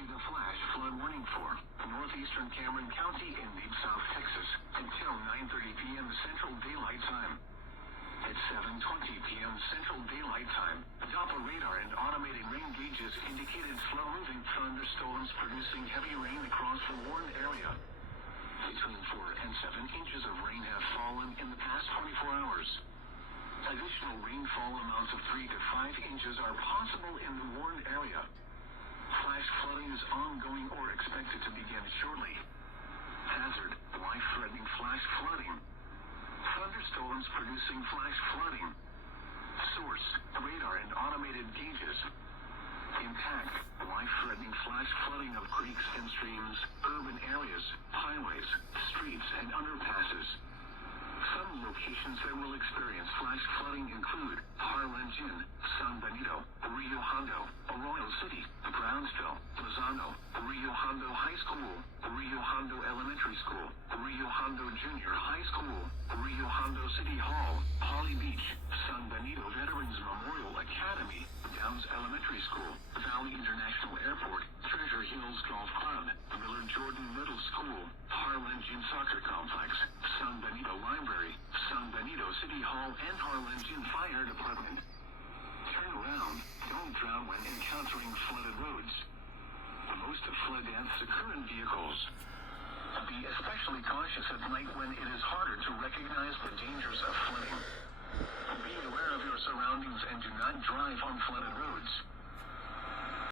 issued a flash flood warning for northeastern Cameron County in Deep South Texas until 9:30 p.m. Central Daylight Time. At 7:20 p.m. Central Daylight Time, Doppler radar and automated rain gauges indicated slow-moving thunderstorms producing heavy rain across the warned area. Between 4 and 7 inches of rain have fallen in the past 24 hours. Additional rainfall amounts of 3 to 5 inches are possible in the warned area. Flash flooding is ongoing or expected to begin shortly. Hazard: life-threatening flash flooding. Thunderstorms producing flash flooding. Source: radar and automated gauges. Impact: life-threatening flash flooding of creeks and streams, urban areas, highways, streets, and underpasses. Some locations that will experience flash flooding include Harlingen, San Benito, Rio Hondo, Arroyo City, Brownsville, Lozano, Rio Hondo High School, Rio Hondo Elementary School, Rio Hondo Junior High School, Rio Hondo City Hall, Holly Beach, San Benito Veterans Memorial Academy, Downs Elementary School, Valley International Airport, Treasure Hills Golf Club, Millard Jordan Middle School, Harlingen Soccer Complex, San Benito Library, San Benito City Hall, and Harlingen Fire Department. Turn around. Don't drown when encountering flooded roads. Most flood deaths occur in vehicles. Be especially cautious at night when it is harder to recognize the dangers of flooding. Be aware of your surroundings and do not drive on flooded roads.